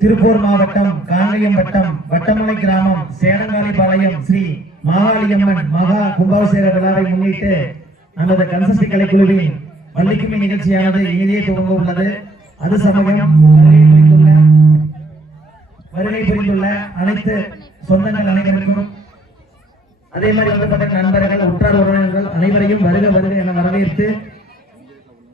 திருப்பூர் மாவட்டம் காங்கயம் வட்டம் வட்டமலை கிராமம் சேனங்காலிபாளையம் ஸ்ரீ மாகாளியம்மன் மகா கும்பாபிஷேக விழாவை முன்னிட்டு நமது கன்சஸ்டி கலைக்குழுவின் வள்ளிக்கும்மி நிகழ்ச்சியானது இனிதே துவங்க உள்ளது. அது சமயம் வருகை புரிந்துள்ள அனைத்து சொந்தங்கள் அனைவருக்கும் அதே மாதிரி வந்தப்பட்ட நண்பர்கள் உற்றார் உறவினர்கள் அனைவரையும் வருக வருக என வரவேற்று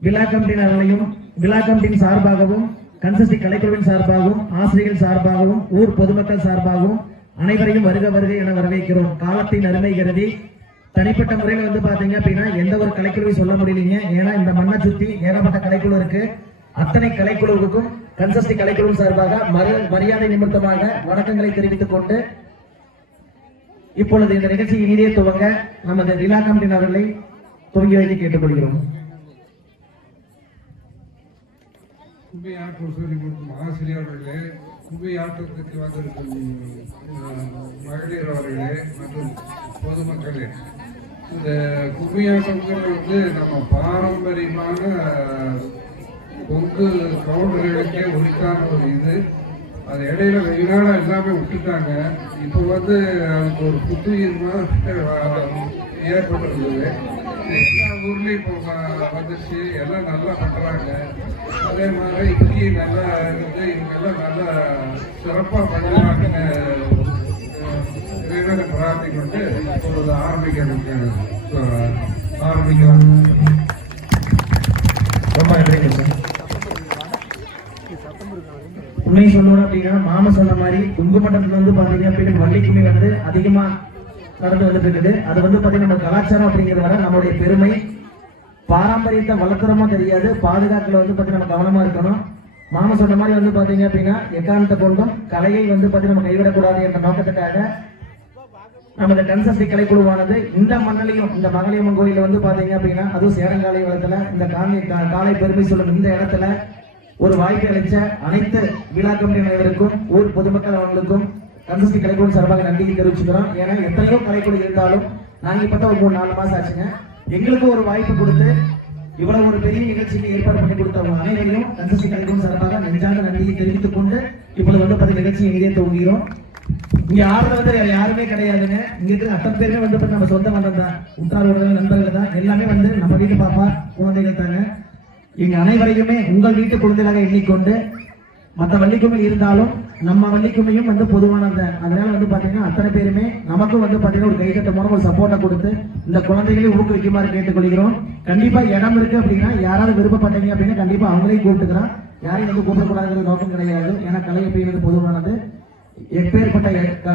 விழா கமிட்டியினர்களையும் விழா கமிட்டியின் சார்பாகவும் கன்சஸ்டி கலைக்குழுவின் சார்பாகவும் ஆசிரியர்கள் சார்பாகவும் ஊர் பொதுமக்கள் சார்பாகவும் அனைவரையும் வருக வருக என வரவேற்கிறோம். காலத்தின் அருமை கருதி தனிப்பட்ட முறையில் வந்து பாத்தீங்க அப்படின்னா எந்த ஒரு கலைக்குழுவை சொல்ல முடியலீங்க. ஏன்னா இந்த மண்ணை சுத்தி ஏகப்பட்ட கலைக்குழு இருக்கு. அத்தனை கலைக்குழுவுக்கும் கன்சஸ்டி கலைக்குழு சார்பாக மரியாதை நிமித்தமாக வணக்கங்களை தெரிவித்துக் கொண்டு இப்பொழுது இந்த நிகழ்ச்சி இனிதே துவங்க நமது விழா கமிட்டியினர்களை துவங்கி வைத்து கேட்டுக்கொள்கிறோம். கும்பி ஆட்டம் சொல்லிக் கொடுக்கும் ஆசிரியர்களே, கும்பி ஆட்டத்திற்கு வந்திருக்கும் மகளிர் அவர்களே மற்றும் பொதுமக்களே, இந்த கும்பி ஆட்டங்கிறது நம்ம பாரம்பரியமான கொங்கு கவுண்டர்களுக்கே உரித்தான ஒரு இது. அது இடையில வெயிலாக எல்லாமே விட்டுட்டாங்க. இப்போ அதுக்கு ஒரு புத்துயிர்மாக ஏற்பட்டிருந்தது. எல்லா ஊர்லேயும் இப்போ வந்துச்சு, எல்லாம் நல்லா பண்ணுறாங்க. அதே மாதிரி இப்படி நல்லா இருந்து இவங்கெல்லாம் நல்லா சிறப்பாக பண்ணுவாங்கன்னு இறைவனை பிரார்த்திக்கிட்டு இப்பொழுது ஆரம்பிக்கிறோம். ரொம்ப நன்றிங்க சார். உண்மை சொல்லணும் அப்படின்னா மாமா சொன்ன மாதிரி குங்குமட்டத்துல வந்து பாத்தீங்க அப்படின்னு வள்ளிக்கும்மி வந்து அதிகமா நடந்து வந்துட்டு இருக்குது. அது வந்து பாத்தீங்கன்னா நம்ம கலாச்சாரம் அப்படிங்கிறது வர நம்மளுடைய பெருமை பாரம்பரியத்தை வளர்க்குறோமா தெரியாது, பாதுகாக்கல வந்து பாத்தீங்கன்னா நம்ம கவனமா இருக்கணும். மாமா சொன்ன மாதிரி வந்து பாத்தீங்க அப்படின்னா எக்காரணத்தை கொண்டும் கலையை வந்து பாத்தீங்கன்னா நம்ம கைவிடக்கூடாது என்ற நோக்கத்துக்காக நமது கன்சஸ்டி கலைக்குழுவானது இந்த மண்ணிலையும் இந்த மகளியம்மன் கோயில வந்து பாத்தீங்க அப்படின்னா அதுவும் சேரங்காலை வளத்துல இந்த காலை பெருமை சொல்லும் இந்த இடத்துல ஒரு வாய்ப்பு அளித்த அனைத்து விழா கமிட்டி அனைவருக்கும் ஊர் பொதுமக்கள் அவர்களுக்கும் கன்சஸ்டி கலைக்குழு சார்பாக நன்றியை தெரிவிச்சுக்கிறோம். ஏன்னா எத்தனையோ கலைக்குழு இருந்தாலும் நாங்க இப்ப ஒரு 3-4 மாசம் ஆச்சுங்க, எங்களுக்கு ஒரு வாய்ப்பு கொடுத்து இவ்வளவு ஒரு பெரிய நிகழ்ச்சிக்கு ஏற்பாடு பண்ணி கொடுத்தவங்க அனைவரையும் கன்சஸ்டி கலைக்குழு சார்பாக நெஞ்சார்ந்த நன்றியை தெரிவித்துக் கொண்டு இப்பொழுது வந்து பத்தி நிகழ்ச்சி எங்கேயே துவங்குகிறோம். இங்க ஆறுல வந்து வேற யாருமே கிடையாதுங்க. இங்க இருக்கிற அத்தனை பேருமே வந்து நம்ம சொந்த மன்றம் தான், உற்றார் உறவினர் நண்பர்கள் தான், எல்லாமே வந்து நம்ம வீட்டு பாப்பா குழந்தைகள் தாங்க. எங்க அனைவரையுமே உங்கள் வீட்டு குழந்தைகளாக எண்ணிக்கொண்டு மற்ற வள்ளிக்கும்மி இருந்தாலும் நம்ம வள்ளிக்கும்மியும் வந்து பொதுவானது. அதனால வந்து பாத்தீங்கன்னா அத்தனை பேருமே நமக்கும் வந்து பாத்தீங்கன்னா ஒரு கைகட்ட மூலம் ஒரு சப்போர்ட்டை கொடுத்து இந்த குழந்தைகளையும் ஊக்குவிக்குமாறு கேட்டுக்கொள்கிறோம். கண்டிப்பா இடம் இருக்கு அப்படின்னா யாராவது விருப்பப்பட்டீங்க அப்படின்னா கண்டிப்பா அவங்களையும் கூப்பிட்டுக்கிறோம். யாரையும் வந்து கூப்பிடக்கூடாதுங்கிற நோக்கம் கிடையாது. ஏன்னா கலை அப்படிங்கிறது பொதுவானது. எப்பேற்பட்ட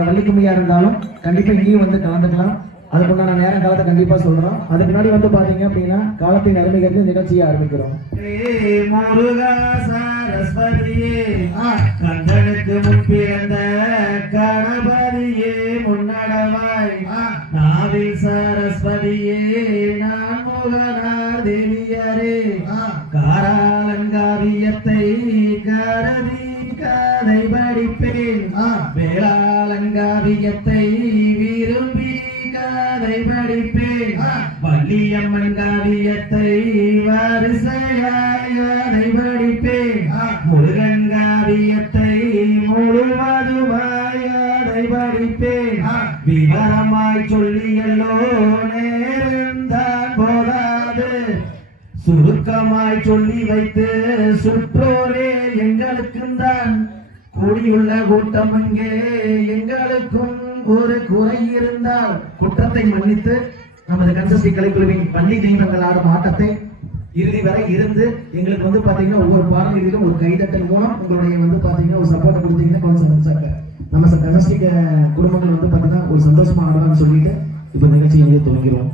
வள்ளிக்கும்மியா இருந்தாலும் கண்டிப்பா இங்கேயும் வந்து கலந்துக்கலாம். அதுக்குண்டான நேரம் காலத்தை கண்டிப்பா சொல்றோம். அதுக்கு முன்னாடி வந்து பாத்தீங்க அப்படின்னா காலத்தின் அருமைகிறது நிகழ்ச்சியை ஆரம்பிக்கிறோம். கந்தனுக்கு முன்பிறந்த கணபதியே முன்னடவாய் நாவில் சரஸ்வதியே நான் முகனார் தேவியரே காராலங்காவியத்தை கரதி கதை படிப்பேன் வேளாலங்காவியத்தை விரும்பி கதை படிப்பேன் வள்ளியம்மன் காவியத்தை வரிசையாய் கதை படிப்பேன் முருகன் காவியத்தை முழுவதுமாய் கதை படிப்பேன் விவரமாய் சொல்லியல்லோ நேர்ந்தான் போதாது சுருக்கமாய் சொல்லி வைத்து சுற்றோரே எங்களுக்கும் தான் கூடியுள்ள கூட்டம் அங்கே எங்களுக்கும் ஒரு குறை இருந்தால் குற்றத்தை மன்னித்து நமது கன்சஸ்டி கலைக்குழுவின் பள்ளி தெய்வங்கள் ஆடும் ஆட்டத்தை இறுதி வரை இருந்து எங்களுக்கு வந்து பாத்தீங்கன்னா ஒவ்வொரு பாடல்களிலும் ஒரு கைதட்டல் மூலம் உங்களுடைய வந்து பாத்தீங்கன்னா ஒரு சப்போர்ட் கொடுத்தீங்கன்னா நம்ம கன்சஸ்டி குடும்பங்கள் வந்து பாத்தீங்கன்னா ஒரு சந்தோஷமா ஆடலாம்னு சொல்லிட்டு இப்ப நிகழ்ச்சியை துவங்கிறோம்.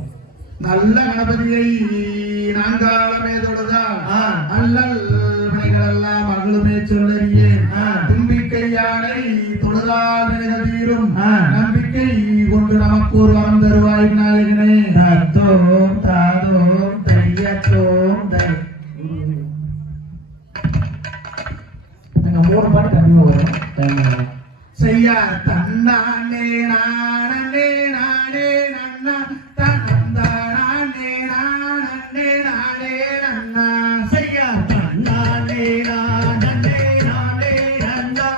நல்ல கணபதியை நான்காலமே தொழுதான் அல்லல் மனைகளெல்லாம் மகளுமே சொல்லறியே தும்பிக்கை யானை தொழுதால் தீரும் நம்பிக்கை கொண்டு நமக்கு ஒரு வரம் தருவாய் நாயகனே. தத்தோம் தாதோம் தையத்தோம் தை நாங்க 3 பாட்டு கண்டிப்பா வரும். செய்யா தன்னானே நானே நானே நன்னா தன்னானே நானே நானே நன்னா செய்யா தன்னானே நானே நானே நன்னா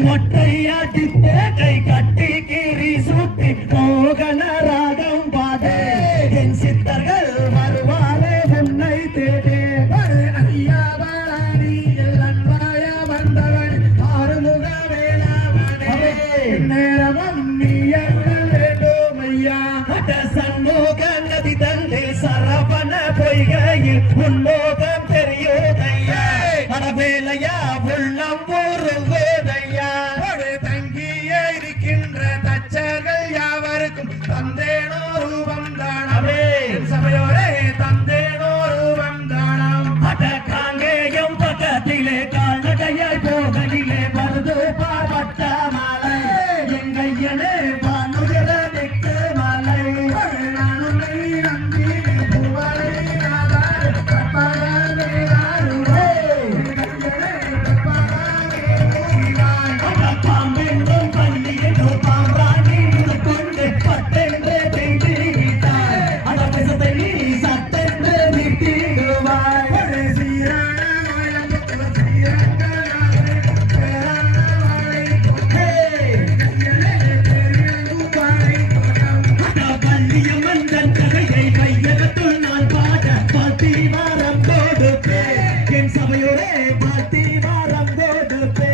மொட்டையாட்டி கை கட்டி கீரி சுத்தி மோகன ராகம் பாடு என் சித்தர்கள் வருவாரே உன்னை தேடே ஐயா வாழி எல்லன் வாய வந்தவன் ஆறுமுக வேளாவனே நேரமும் நீ வேண்டும் ஐயா சண்முக நதி தந்தை சரவண பொய்கையில் உன்மோகம் தெரியுதையா மனவேலையா உள்ளம் ஊருவேதையா தங்கியே இருக்கின்ற தச்சர்கள் யாவருக்கும் தந்தேனோ ரூபம் தானமே சபையோரே தந்தேனோ ரூபம் தானம் அட காங்கேயம் பக்கத்திலே கால்நடையாய் போகையிலே வருது பார்வட்ட மலை எங்கையனே பானுகிற நிற்கு மலை நானும் நம்பி புவலை நாதார் கப்பலே பாம்பெங்கும் பள்ளி என்று பாம்பாணி கொண்டு பட்டென்று செய்திட்டாய் அடப்பசத்தை நீ சட்டென்று விட்டிடுவாய் பள்ளியம்மன் தன் கதையை கையகத்துள் நான் பாட பாட்டி வாரம் கொடுப்பே என் சபையோரே பாட்டி வாரம் கொடுப்பே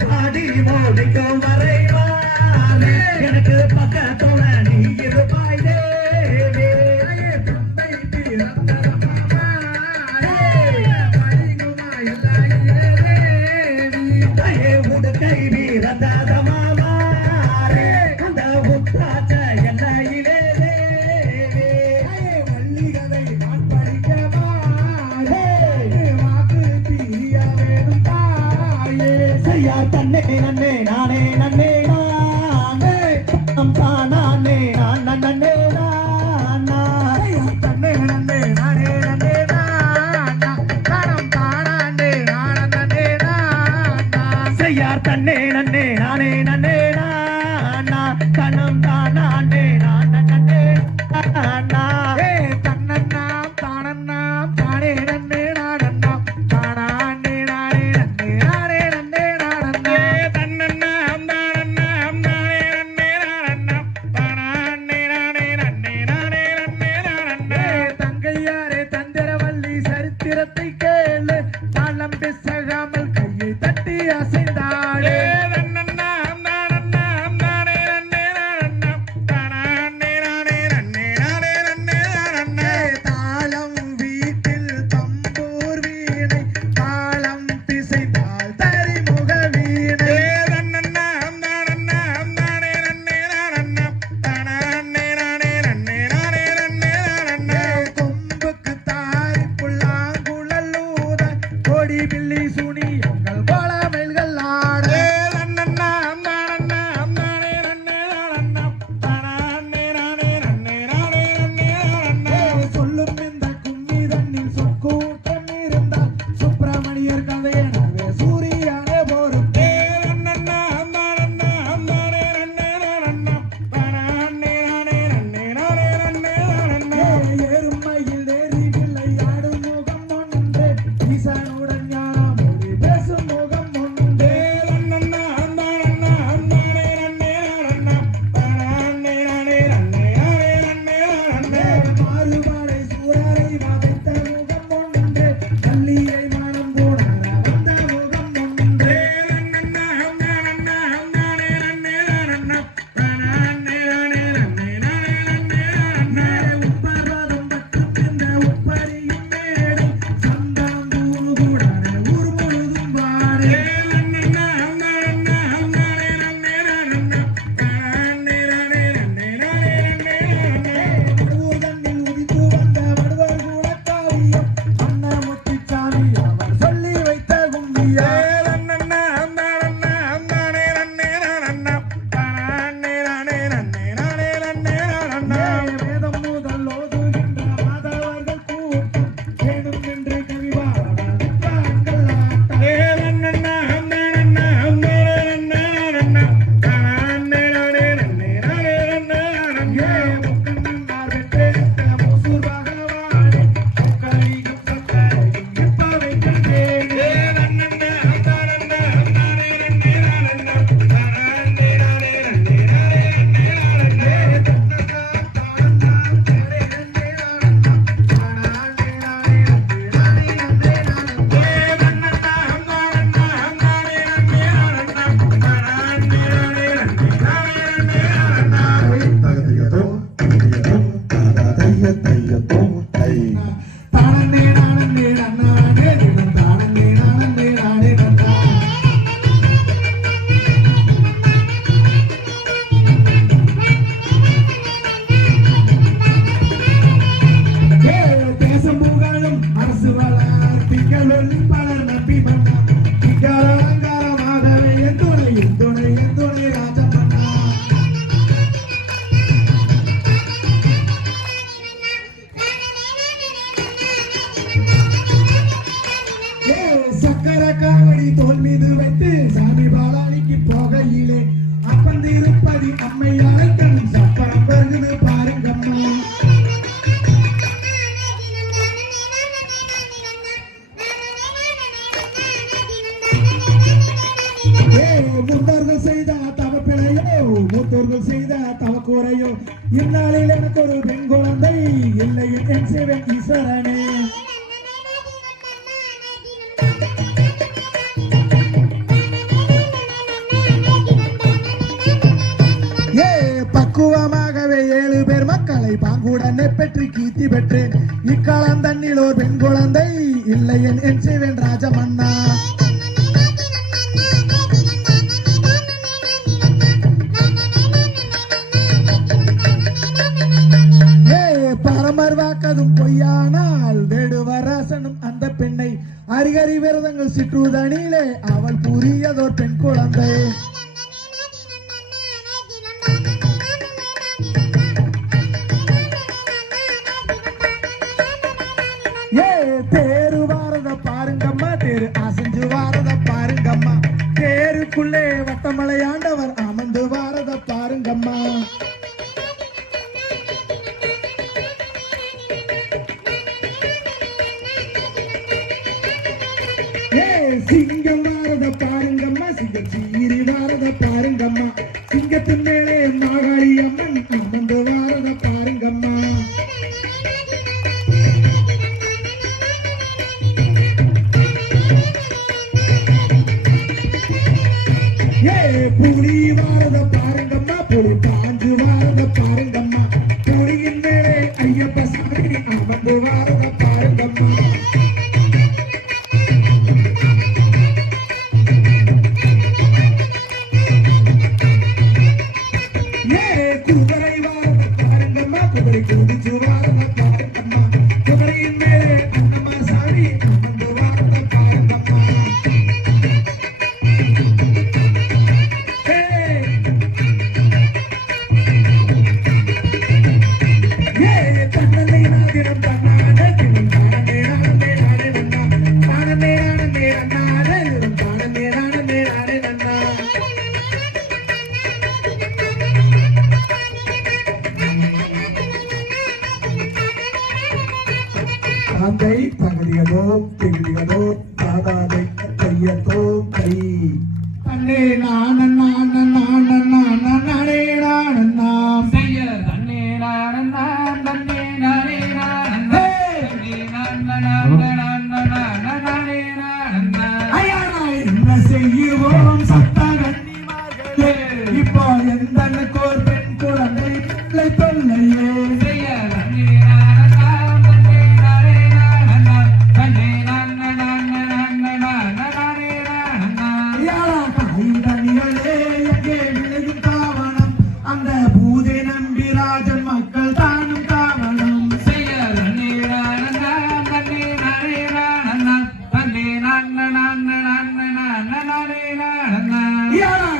பாடி மோடிக்கும் வரை எனக்கு பக்கத்தோட நீ இருப்பாய் தேவி உடுக்கை வீரந்தாத மாமாரே அந்த உத்தாச்ச எல்லையிலே தேவி வள்ளிகதை நான் படிக்கவா வாக்கு தீய வேணும் தாயே செய்யா தன்னை நன்னே நானே நன்னே நானே தானே நான் நன்னே நானா தன்னை நன்னே நானே நன்னே செய்யார் தன்னே நன்னே நானே நன்னே நானா கணம் தானே நான் நன்னே நானா தன்னன்னாம் தானன்னாம் தானே நன்னே நானன்னாம் தானே நானே நன்னே நானே நன்னே நானன்னே தன்னன்னாம் தானன்னாம் தானே நன்னே நானன்னாம் தானே நானே நன்னே நானே நன்னே நானன்னே தங்கையாரே தந்திரவல்லி சரித்திரத்தை கேளு தாளம் பிசகாமல் கையை தட்டி அசைந்தாளே தாளம் வீட்டில் முன்னோர்கள் செய்த தவப்பிழையோ மூத்தோர்கள் செய்த தவக்கூரையோ இந்நாளில் எனக்கு ஒரு பெண் குழந்தை இல்லை என் சிவன் ஈஸ்வரனே. பக்குவமாகவே 7 பேர் மக்களை பாங்குடனே பெற்று கீர்த்தி பெற்றேன். இக்காலம் தண்ணில் ஒரு பெண் குழந்தை இல்லை என் சிவன் ராஜமன்னா. பரமர் வாக்கதும் பொய்யானால் வேடுவராசனும் அந்த பெண்ணை அரிகரி விரதங்கள் சிற்றுதனிலே அவள் புரியதோர் பெண் குழந்தை. தேரு வாரத பாருங்கம்மா, தேரு அசைஞ்சு வாரத பாருங்கம்மா, தேருக்குள்ளே வட்டமலையாண்டவர் அமர்ந்து வாரத பாருங்கம்மா. சிங்கம் வாரத பாருங்கம்மா, சிங்கம் சீரி வாரத பாருங்கம்மா, சிங்கத்தின் மேலே மாகாளி அம்மன் அமர்ந்து வாரத பாருங்கம்மா. புலி வாரத பாருங்கம்மா, புலி பாஞ்சு வாரத பாருங்கம்மா, புலியின் மேலே ஐயப்ப சாமி அமர்ந்து வாரத பாருங்கம்மா. குதிரை வாரத பாருங்கம்மா, குதிரை குதிச்சு வாரத பாருங்கம்மா, குதிரையின் மேலே அண்ணம்மா சாமி அமர்ந்து வாரத பாருங்கம்மா. தந்தை தகுதியதோ திகுதியதோ தாதாதை கையதோ கை தன்னே நானே நானே செய்ய தன்னே நானே தன்னே நானே நானே என்ன செய்வோம் சத்தகன்னிமார்களே, இப்போ எந்த கோர் பெண் குழந்தை பிள்ளை தொல்லையே. அந்த பூஜை நம்பி ராஜன் மக்கள் தானும் காவலம்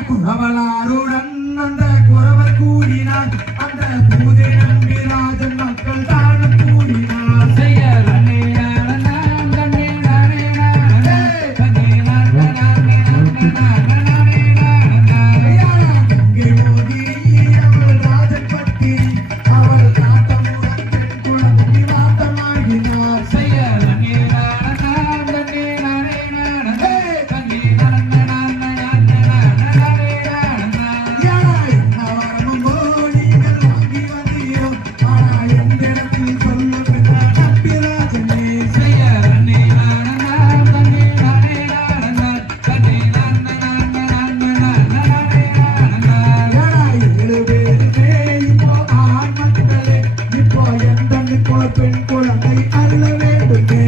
குறவலாருடன் அந்த குறவர் கூடினார். அந்த பூஜை நம்பி ராஜன் மக்கள் தானும் கூடினார். பெண் குழந்தை அருள வேண்டுமே.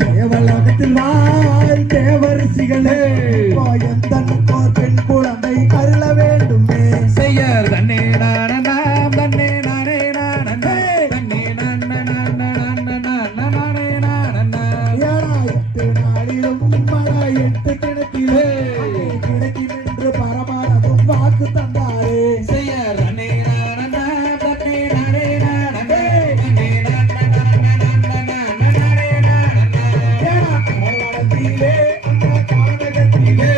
தேவலோகத்தில் வாழ் தேவரிசிகளே, எந்த பெண் குழந்தை அருள வேண்டுமே. நாளிலும் மழை 8 கிணத்திலே கிடைக்கும் என்று பரமானதும் வாக்கு தந்தாரே. கானகத்திலே அந்த கானகத்திலே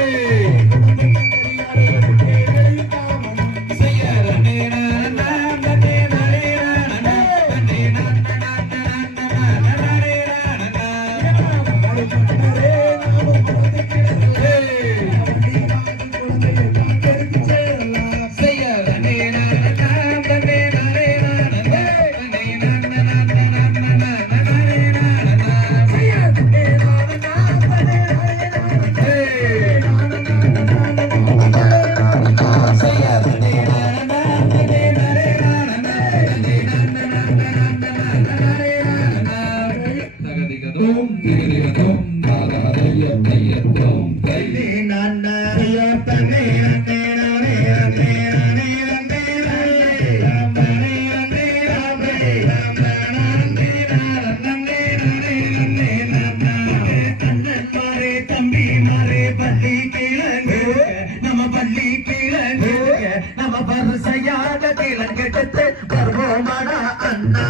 கிழங்கெடுத்து வருவோமாடா அண்ணா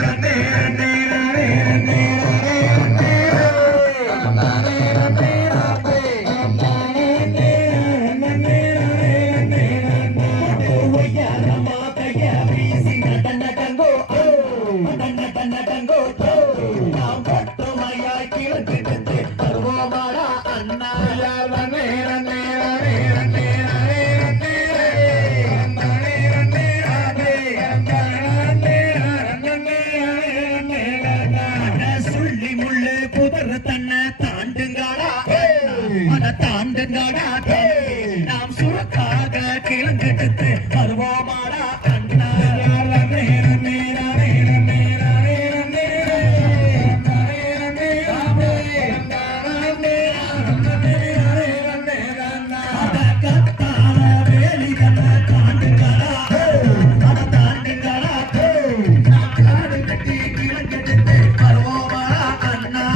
ரன்னே ரன்னே ரன்னே ரன்னே நாம் சுரக்காக கிழங்கெடுத்து வருவோமாடா அண்ணா ரன்னே ரன்னே ரன்னே ரன்னே ரன்னே ரன்னே ரன்னே ரன்னே ரன்னே கத்தால வேலிகளை தாண்டுங்களா அத தாண்டுங்களா நாம் காடு கட்டி கிழங்கெடுத்து வருவோமாடா அண்ணா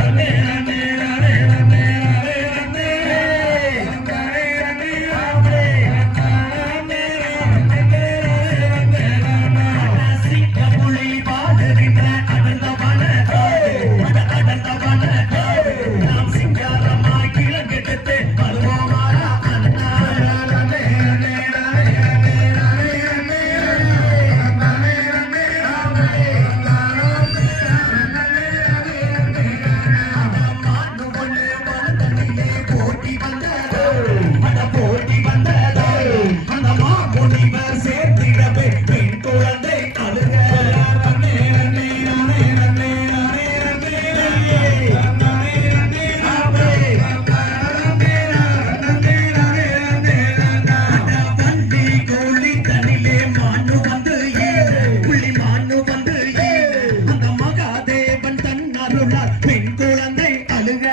ரன்னே ரன்னே ரன்னே ரன்னே பெண் குழந்தை அழுக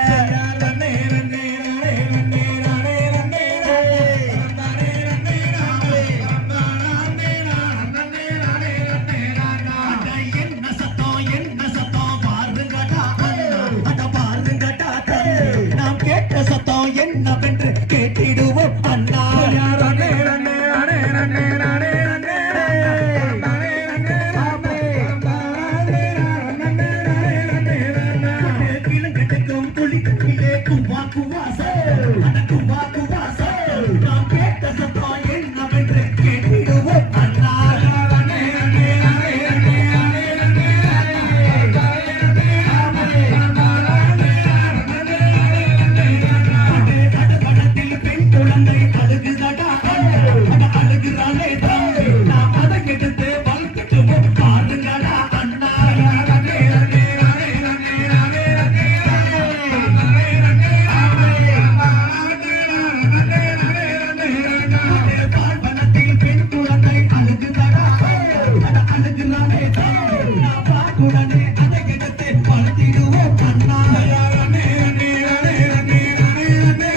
என்ன சத்தம் பாருங்கடா அட பாருங்கடா நாம் கேட்ட சத்தம் என்னவென்று கேட்டிடுவோம் அண்ணா ரன்னே ரன்னே ரன்னே ரன்னே ரன்னே நாம் கேட்ட சத்தம் என்னவென்று கேட்டிடுவோம் அண்ணா ரன்னே ரன்னே ரன்னே ரன்னே படத்தில் பெண் குழந்தை அழுகுதடா அழுகுறானே நாம் அதை கெடுத்து வளர்த்துக்குவோம் பாருங்களா அண்ணா ரன்னே ரன்னே ரன்னே ரன்னே ரன்னே பால்வனத்தில் பெண் குழந்தை அழுகுதடா அழுகுறானே நாம் பார்க்குடனே அதை கெடுத்து வளர்த்திடுவோம் அண்ணா ரன்னே ரன்னே ரன்னே ரன்னே ரன்னே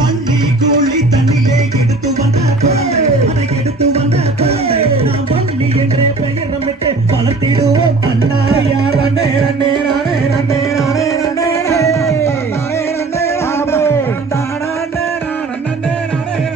பள்ளி கோழி தண்ணிலே எடுத்து வந்த குழந்தை அதை எடுத்து வந்த குழந்தை நாம் பள்ளி என்ற பெயரமிட்டு வளர்த்திடுவோம் அண்ணா ரன்னே ரன்னே ரன்னே ரன்னே ரன்னே ரன்னே ரன்னே ரன்னே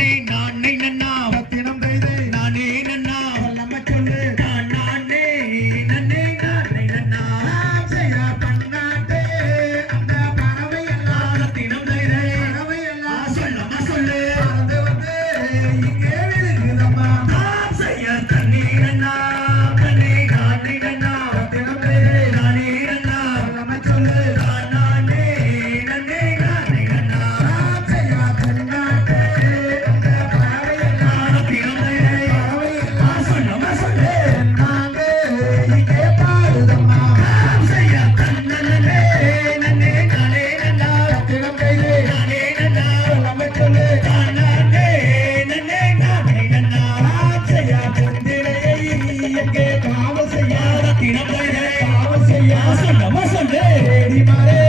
நன்னே நானே நன்னா ரத்தினம் தைதே நானே நன்னா நம்ம சொல்லு நானே நன்னே நானே நன்னா செய்யா பண்ணாட்டே அந்த பறவை எல்லாம் ரத்தினம் தைதே பறவை எல்லாம் சொல்லமா சொல்லு அது வந்து இங்கே விழுகுதம்மா செய்யா தண்ணி நன்னா தண்ணி நானே நன்னா ரத்தினம் தைதே நானே நன்னா நம்ம சொல்லு நானே நன்னே நானே நன்னா செய்யா பண்ணாட்டே அந்த பறவை எல்லாம் ரத்தினம் தைதே பறவை எல்லாம் சொல்லமா சொல்லு நாங்க இங்கே பாடுதம்மா செய்யா தன்னே நன்னே நானே நன்னா ரத்தினம் தைதே நானே நன்னா நம்ம சொல்லு நானே நன்னே நானே நன்னா செய்யா தந்திரையை எங்கே காவல் செய்யா ரத்தினம் தைதே காவல் செய்யா சொல்லமா சொல்லு ஏடி மாறே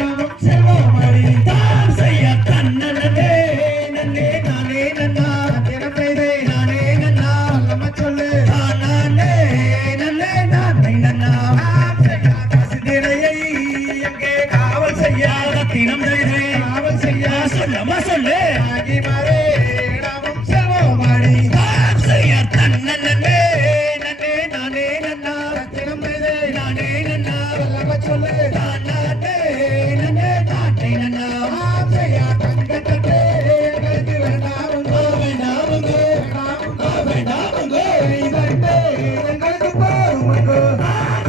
நாமம் செல்வமாடி தான் செய்யா தன்னே நன்னே நானே நன்னா ரத்தினம் தைதே நானே நன்னா நம்ம சொல்லு நானே நன்னே நானே நன்னா செய்யா தந்திரையை எங்கே காவல் செய்யா ரத்தினம் தைதே காவல் செய்யா சொல்லமா சொல்லு ஆகி மாறே நாமம் செல்வமாடி தான் செய்யா தன்னே நன்னே நானே நன்னா ரத்தினம் தைதே நானே நன்னா நம்ம சொல்லு நானே நன்னே நானே நன்னா செய்யா தங்கத்தே எனக்கு வேண்டாமுங்கோ வேண்டாமுங்கோ வேண்டாமுங்கோ இதற்கு எங்களுக்கு போகுமுங்கோ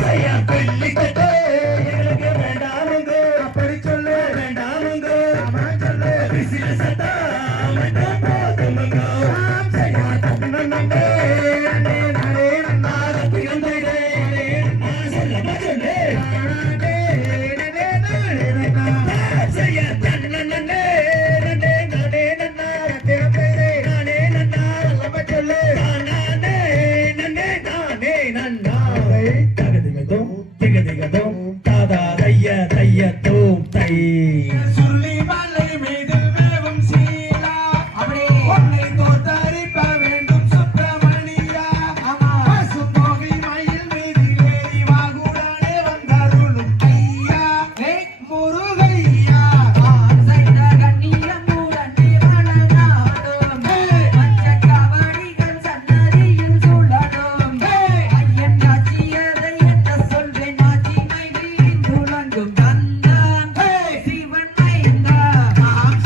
செய்யா வெள்ளித்தட்டே எங்களுக்கு வேண்டாமுங்கோ அப்படி சொல்லு வேண்டாமுங்கோ ஆமா சொல்லு விசில சத்தா மட்டும் போதுமுங்கோ செய்யா தன்னே நன்னே நானே நன்னா ரத்தினம் தைதே நானே நன்னா சொல்லமா சொல்லு நானே நன்னே நானே நன்னா செய்யா தன்னே நன்னே நானே நன்னா ரத்தினம் தைதே நானே நன்னா சொல்லமா சொல்லு நானே நன்னே நானே நன்னா தகதிகதோம் திகதிகதோம் தாதா தைய தோம் தை சொல்லி மலை மீது மேவும் சீலா அப்படியே உன்னை தோத்தரிப்ப வேண்டும் சுப்பிரமணியா பசும் போகி மயில் மீது ஏறி வாகுடனே வந்தருளும் ஐயா முருகையா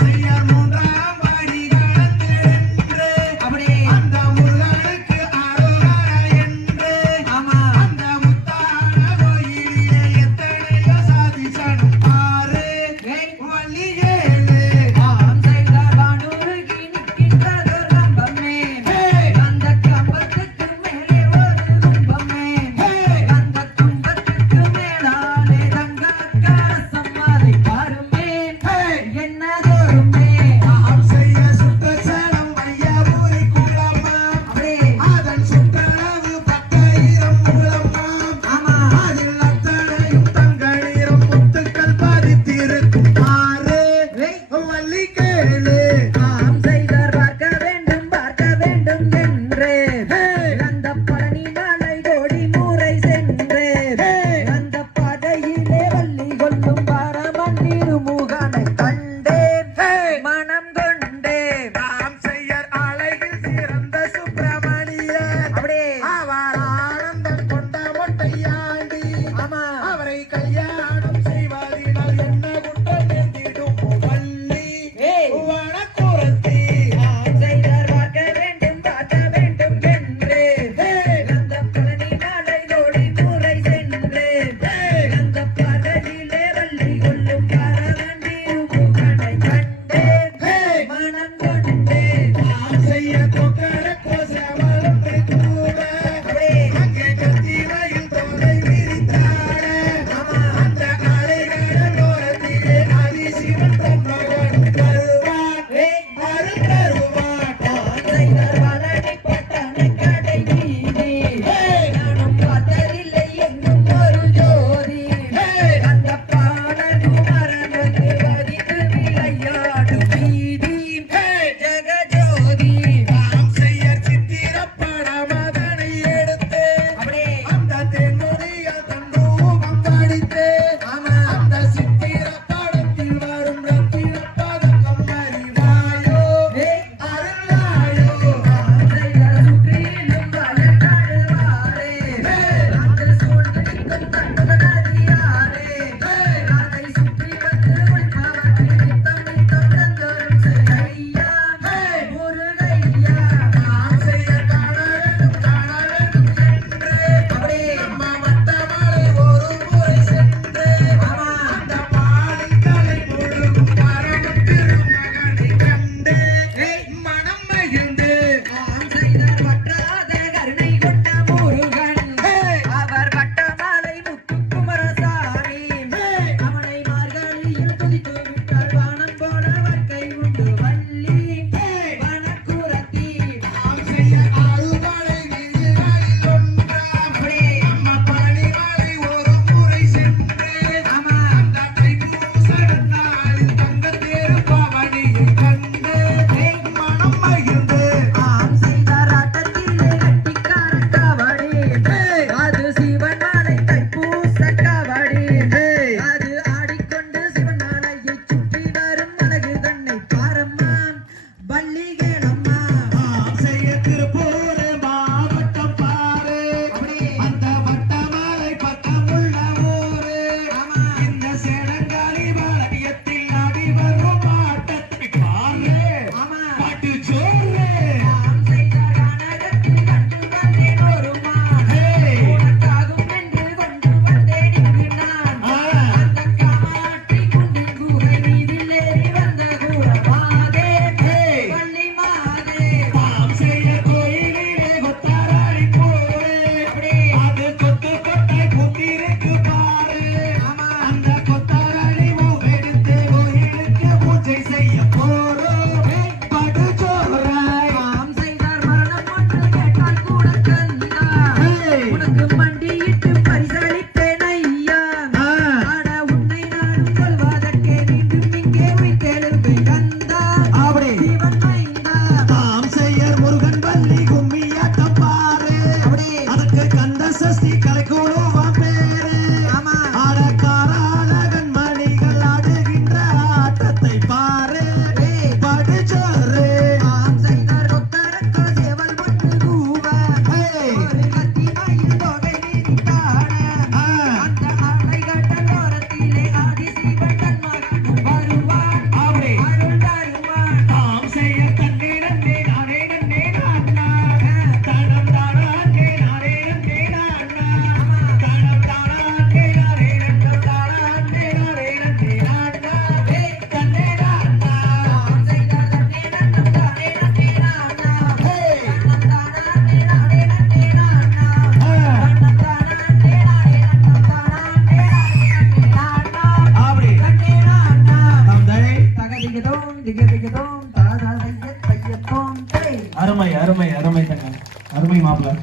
செய்யார் மூன்றாம் படி கடந்திடென்று அந்த முருகனுக்கு அரோகரா என்று அந்த முத்தான கோயிலிலே எத்தனையோ சாதிசனும் பாரு வள்ளி ஏழு செய்ய சுற்றச்சலம் ஐயாபுரி குளம்மா அதன் சுற்றளவு 10,000 மூலம்மா அதில் அத்தனையும் தங்களிடம் முத்துக்கள் பதித்திருக்கும் பாரு வள்ளி கேளு தாம் செய்யர் அழகில் சிறந்த சுப்பிரமணியர் அவர் ஆனந்தம் கொண்ட மொட்டையாண்டி அவரை கல்யாணம் செய்வதினால் என்ன குற்றம் நேர்ந்திடும் வள்ளி வனக்குரத்தி தாம் செய்ய தொக்கர கோசவலம் தூவ அங்கே கத்திரையில் தோலை விரித்தாட அந்த அலைகடலோரத்திலே அதிசிவன் தன் மகன் வருவான் அருந்தருவான் தாம் செய்யர் சித்திரப்பட மதனை எடுத்து அந்த தென்மொழிகள் தந்தூபம் படித்து அந்த சித்திரப்படத்தில் வரும் ரத்தின பதக்கம் அறிவாயோ அருள் அருமை அருமை அருமை தங்க அருமை மாப்பிள்ள.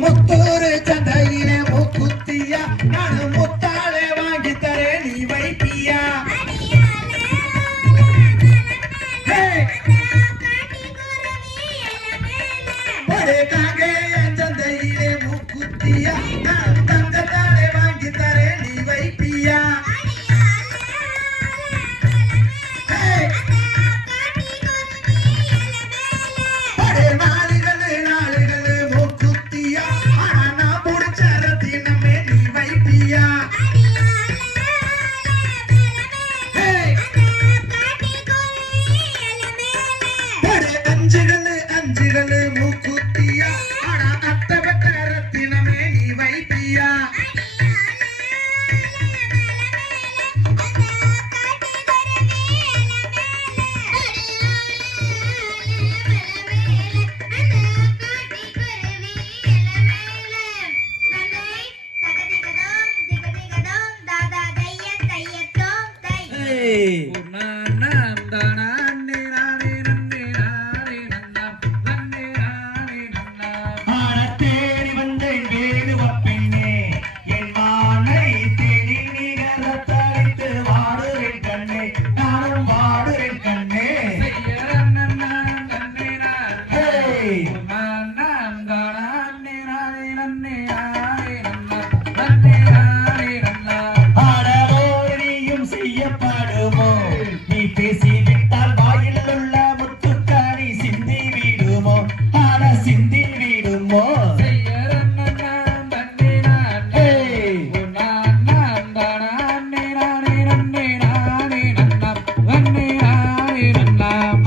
முத்தூரு சந்தையிலே மூக்குத்தியா நான் முத்தாலே வாங்கி தரேன் நீ வைப்பியா சந்தையிலே மூக்குத்தியா நான் தங்கத்தாலே வாங்கி தரேன் நீ வைப்பியா அஞ்சுகளு மூக்குத்தியா ஆனா அத்தவட்ட ரத்தினமே நீ வைப்பியா நீ பேசிவிட்டால் வாயில் உள்ள முத்துக்காரி சிந்தி விடுமோ ஆட சிந்தி விடுமோ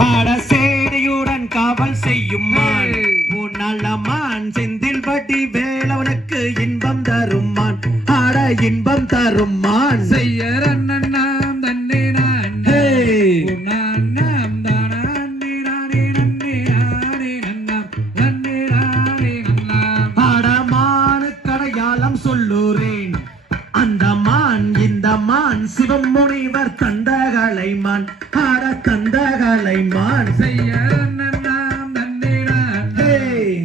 ஆட சேரியுடன் காவல் செய்யும் மான் நல்ல மான் செந்தில் பட்டி வேலவனுக்கு இன்பம் தரும் மான் ஆட இன்பம் தரும் மான் செய்யற தன்னே நான் சிவம் முனிவர் தந்தகலைமான் ஆட தந்தகலைமான் செய்ய நன்னாம் நன்னினான்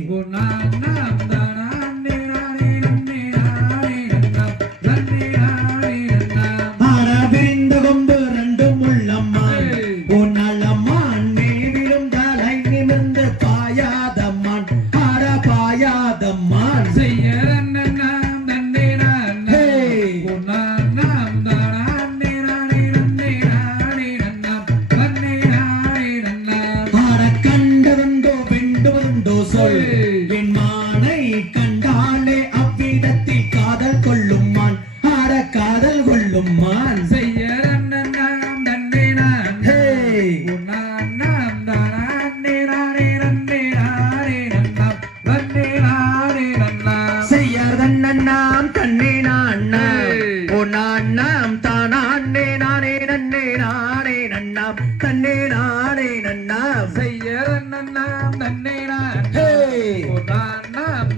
குணாம் நாம் தானாம் நீரானே நன்னினானே நன்னாம் நன்னினானே நன்னாம் ஆட விரிந்த கொம்பு ரெண்டும் உள்ளம்மான் உன்னலம்மான் மேவிலும் தலை நிமிர்ந்து பாயாதம்மான் ஆட பாயாதம்மான் செய்ய நன்னாம் நன்னினான் குணாம் நாம் தானாம் நீரானே நன்னினானே நன்னாம் நன்னினானே நன்னாம் ஆட கண்டதுண்டோ வெண்டுவதுண்டோ சொல் என் மானை கண்டாலே அவ்விடத்தில் காதல் கொள்ளும்மான் ஆட காதல் கொள்ளும்மான் செய்ய நன்னாம் நன்னினான் குணாம் நாம் தானாம் நீரானே நன்னினானே நன்னாம் நன்னினானே நன்னாம் செய்யாதன் நன்னாம் தன்னே நான்னா ஓ நான்னாம் தானே நானே நன்னே நானே நன்னாம் தன்னே நானே நன்னாம் செய்ய நன்னாம் நன்னினான் ஹே குணாம்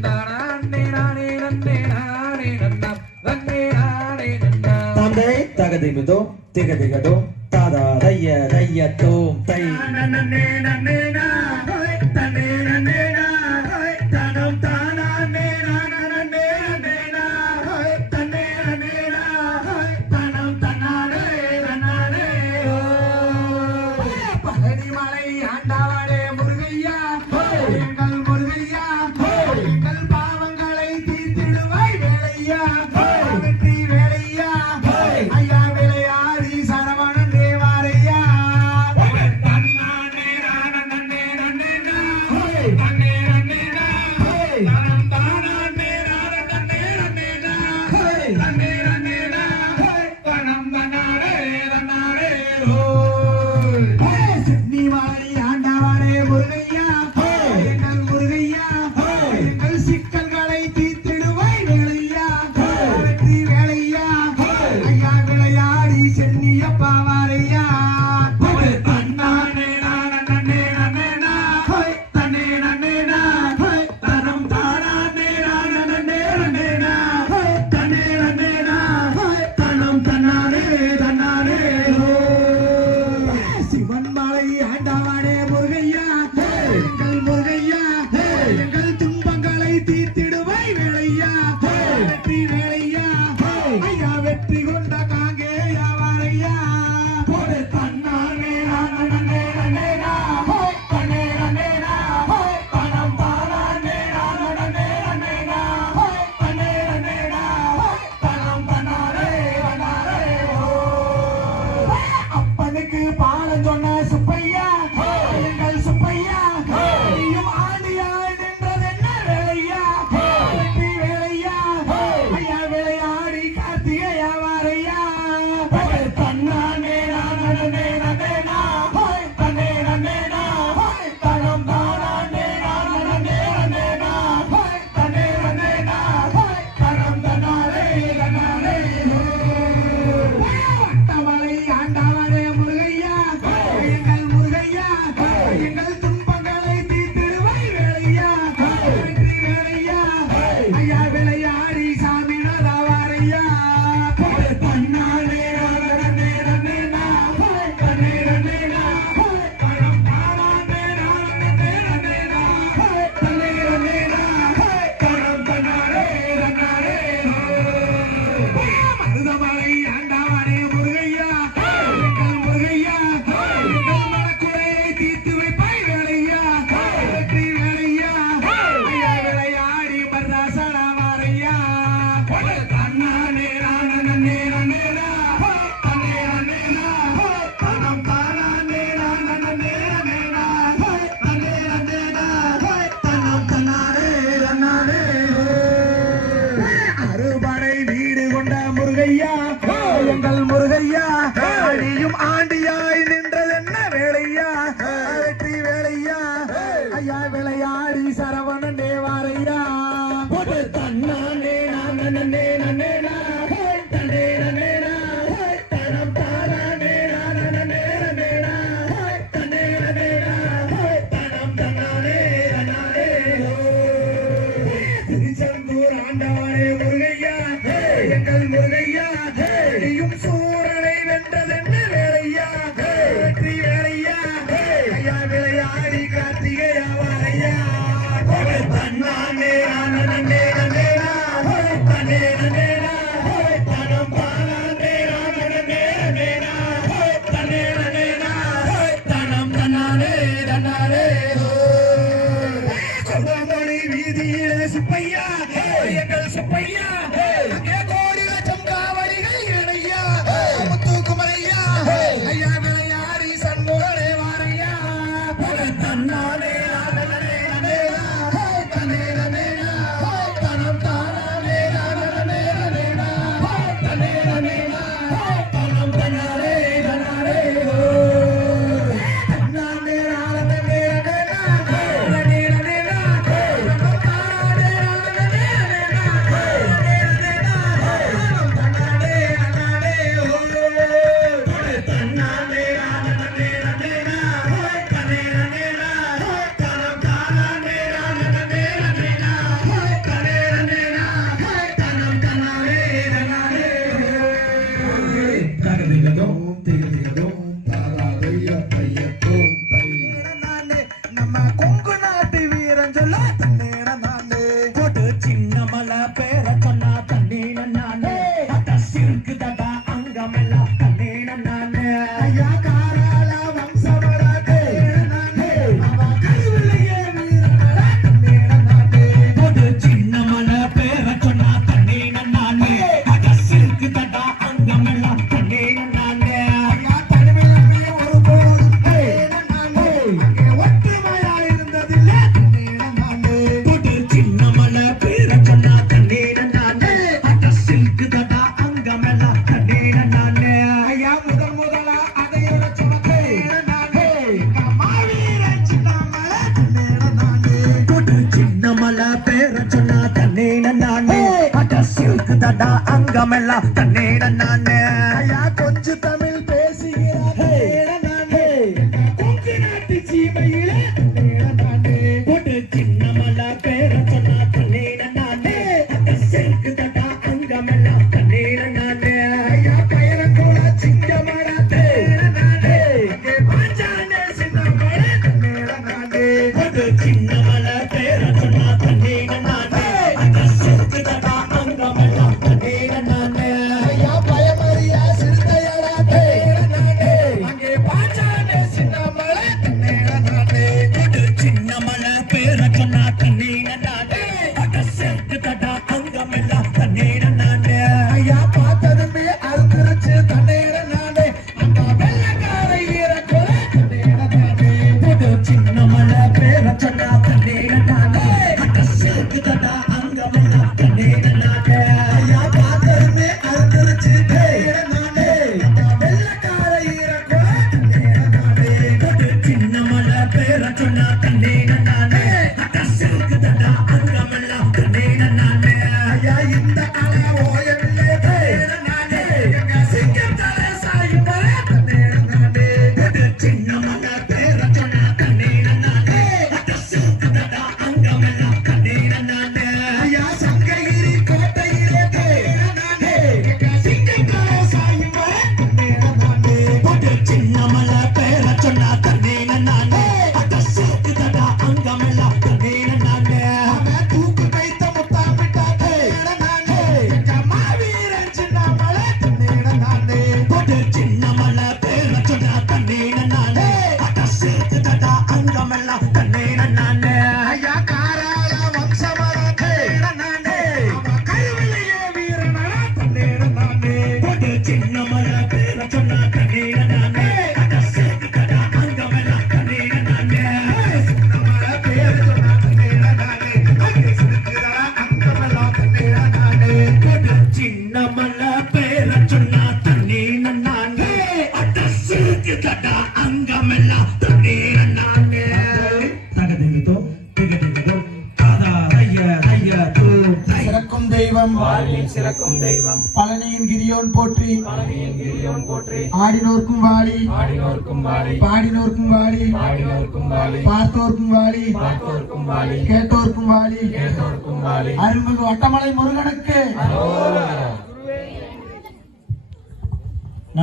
தானாம் நீரானே நன்னினானே நன்னாம் நன்னினானே நன்னாம் தந்தை தகதிமிதோ திகதிகதோ தாதா தைய தையத்தோம் தை நன்னே நன்னே நாய் தன்னே நன்னே நாய் தனம் தானே நானே நன்னே நாய் தன்னே நன்னே நாய் தனம் தன்னானே நன்னானே பழனிமலை ஆண்டவனே முருகையா எங்கள் முருகையா எங்கள் பாவங்களை தீர்த்திடுவாய் வேலையா வெற்றி வேலையா ஐயா விளையாடி சரவணன் தேவாரையா தன்னானே நன்னே நன்னே நாய் தன்னே நன்னே நாய் தனம் தானே நன்னே நன்னே நாய் தன்னே நன்னே நாய் தனம் தன்னானே நன்னானே சென்னிவாணி ஆண்டவனே முருகையா எங்கள் முருகையா எங்கள் சிக்கல்களை தீர்த்திடுவாய் வேலையா வெற்றி வேலையா ஐயா விளையாடி சென்னியப்பா வாரையா தன்னானே நன்னே நன்னே நாய் தன்னே நன்னே அவரையா தன்னானே நானே நேரா தன்னே நேரா தனம் பானே நானே நேரா தன்னே நேரா தனம் தன்னானே தன்னானே கொம்பமணி வீதியிலே சுப்பையா எங்கள் சுப்பையா அங்கே கோடி லட்சம் காவடிகள் இணையா முத்துக்குமரையா ஐயா விளையாடி சண்முகனே வாரையா தன்னானே நம்ம கொங்கு நாட்டு வீரன் சொல்ல தண்ணீர நானே போட்டு சின்ன மலை பேர சொன்னா தண்ணீர நானே சிறுக்கு தடா அங்கமெல்லாம் தண்ணீர நானே ஐயா காரால வம்சமராட்டே நானே அவ கருவிலையே வீரனடா தண்ணீர நானே போட்டு சின்ன மலை பேர சொன்னா தண்ணீர நானே சிறுக்கு தடா அங்கமெல்லாம் தண்ணீர நானே ஐயா தனிமையிலே ஒரு போதும் அங்கமெல்லாம் தண்ணீர நானே ஐயா கொஞ்சு தமிழ் பேசுகிறேன் நானே கொங்கு நாட்டு சீமையிலே தண்ணீர நானே போட்டு சின்ன மலை பேர சொன்னா தண்ணீர நானே செருக்கு தடா அங்கமெல்லாம் தண்ணீர நானே ஐயா பயிர கூட சிங்கமராத்தே நானே அங்கே பாஞ்சானே சின்ன மலை தண்ணீர நானே போட்டு சின்ன மலை பேர சொன்னா தண்ணீர நானே செருக்கு தடா அங்கமெல்லாம் தண்ணீர நானே ஐயா பயமறியா சிறுத்தையராத்தே நானே அங்கே பாஞ்சானே சின்ன மலை தண்ணீர நானே போட்டு சின்ன மலை பேர சொன்னா தண்ணீர நானே செருக்கு தடா அங்கமெல்லாம் தண்ணீர நானே ஐயா பார்த்ததுமே அறுத்துருச்சு தண்ணீர நானே அந்த வெள்ளக்கார ஈரக்குல தண்ணீர நானே போட்டு சின்ன மலை பேர சொன்னா தண்ணீர நானே செருக்கு தடா அங்கமெல்லாம் தண்ணீர நானே ஐயா பார்த்ததுமே அறுத்துருச்சு தண்ணீர நானே அந்த வெள்ளக்கார ஈரக்குல தண்ணீர நானே போட்டு சின்ன மலை பேர சொன்னா தண்ணீர நானே செருக்கு தடா அங்கமெல்லாம் தண்ணீர நானே ஐயா இந்த அலை ஓயவில்லை தண்ணீர நானே எங்க சிங்கம் தலை சாயும் வரை தண்ணீர நானே போட்டு சின்ன மலை பேர சொன்னா தண்ணீர நானே செருக்கு தடா அங்கமெல்லாம் தண்ணீர நானே ஐயா சங்ககிரி கோட்டையிலே தண்ணீர நானே எங்க சிங்கம் தலை சாயும் வரை தண்ணீர நானே போட்டு சின்ன மலை பேர சொன்னா தண்ணீர நானே செருக்கு தடா அங்கமெல்லாம் தண்ணீர நானே தூக்கு கைத்த முத்தாமிட்டா தண்ணீர நானே எங்க மாவீரன் சின்ன மலை தண்ணீர நானே போட்டு சின்ன மலை பேர சொன்னா தண்ணீர நானே செருக்கு தடா அங்கமெல்லாம் தண்ணீர நானே ஐயா காரால வம்சமராட்டே நானே அவ கருவிலையே வீரனடா தண்ணீர நானே போட்டு சின்ன மலை பேர சொன்னா தண்ணீர நானே செருக்கு தடா அங்கமெல்லாம் தண்ணீர நானே சின்ன மலை பேர சொன்னா தண்ணீர நானே செருக்கு தடா அங்கமெல்லாம் தண்ணீர நானே போட்டு சின்ன மலை பேர சொன்னா தண்ணீர நானே செருக்கு தடா அங்கமெல்லாம் தண்ணீர நானே தகதிங்கதோ திகதிங்கதோ தாதா ஐய தூ சிறக்கும் தெய்வம் வாழ்வில் சிறக்கும் தெய்வம் பழனியின் கிரியோன் போற்றி பழனியின் கிரியோன் போற்றி ஆடினோர்க்கும் வாழி ஆடினோர்க்கும் வாழி பாடினோர்க்கும் வாழி ஆடினோர்க்கும் வாழி பார்த்தோர்க்கும் வாழி பார்த்தோர்க்கும் வாழி கேட்டோர்க்கும் வாழி கேட்டோர்க்கும் வாழி அருள்மிகு வட்டமலை முருகனுக்கு அரோகரா.